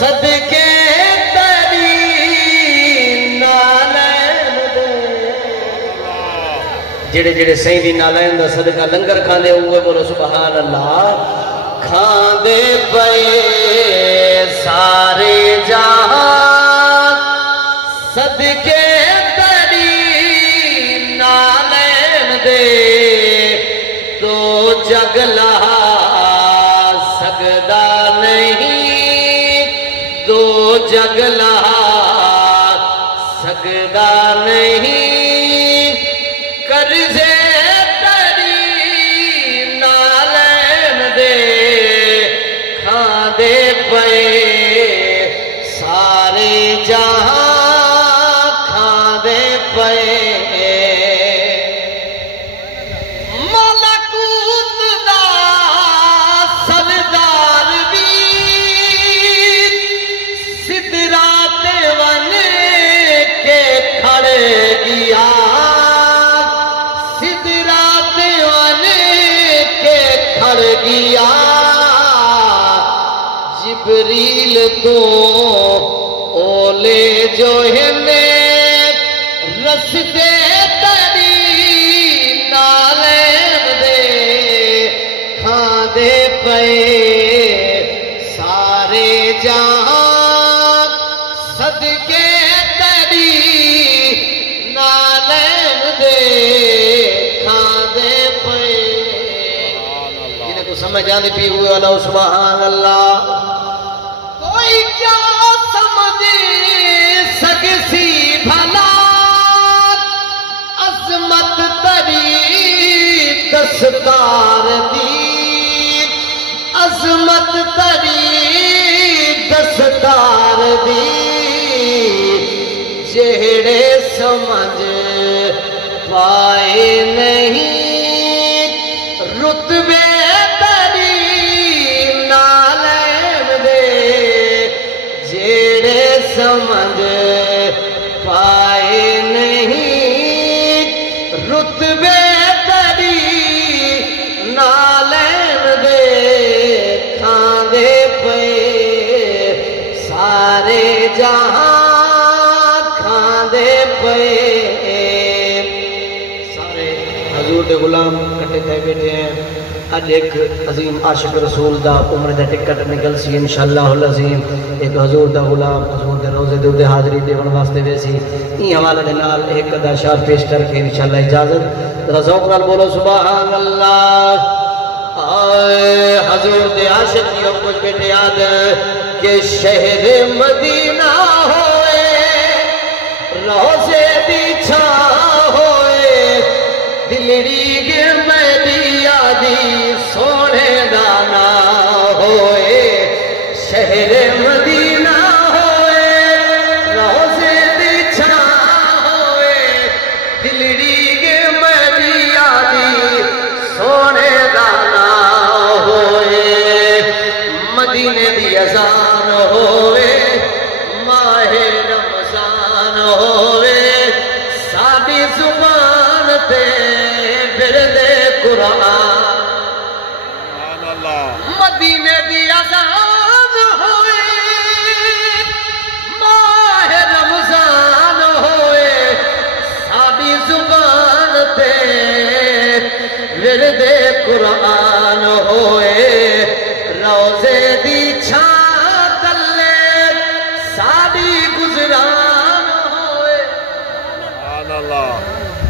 صدقے تیری نالین دے جڑے جڑے سہیں دی نالین دا صدقہ لنگر کھاندے ہوئے بولو سبحان اللہ کھاندے پئے سارے جہاں صدقے تیری نالین دے تو جگ لہا سگدا نہیں تو جگ لہا سگدا نہیں قرضے تیری نالین دے کھاندے پئے سارے جہاں کھاندے پئے جبریل تو اولے جو ہنے رستے تیری نالین دے کھاندے پئے سارے جہاں صدقے تیری نالین دے کھاندے پئے جنہیں کو سمجھ آنے پی ہوئے والا سبحان اللہ کوئی کیا سمجھ سکسی بھلا عظمت تری دستار دی عظمت تری دستار دی جہڑے سمجھ پائے نہیں رتبے سمجھ پائے نہیں رتبے تیری نالین دے کھاندے پئے سارے جہاں کھاندے پئے سارے حضور دے غلام کٹے تھے بیٹھے ہیں آج ایک عظیم عاشق رسول دا عمر دا ٹکٹ نکل سی انشاءاللہ العظیم ایک حضور دا غلام حضور دے روزے دے حاضری دیون واسطے ویسی این حوالہ دے نال ایک ادا شعر پیش کر کے انشاءاللہ اجازت ذوق نال بولو سبحان اللہ حضور دے عاشق کی کچھ بیٹے یاد کہ شہر مدینہ ہوئے روزے دی چھاں ہوئے دلڑی گر میں دیا دی سونے دانا ہوئے شہر مدینہ ہوئے روزے دی چھاں ہوئے دلڑی گر میں دیا دی سونے دانا ہوئے مدینے دی اذان ہوئے ماہ رمضان ہوئے سادی زبان تے بردے قرآن مدینے دی اذان ہوئے ماہ رمضان ہوئے سادی زبان تے بردے قرآن ہوئے روزے دی چھاں تلے سادی گزران ہوئے سبحان اللہ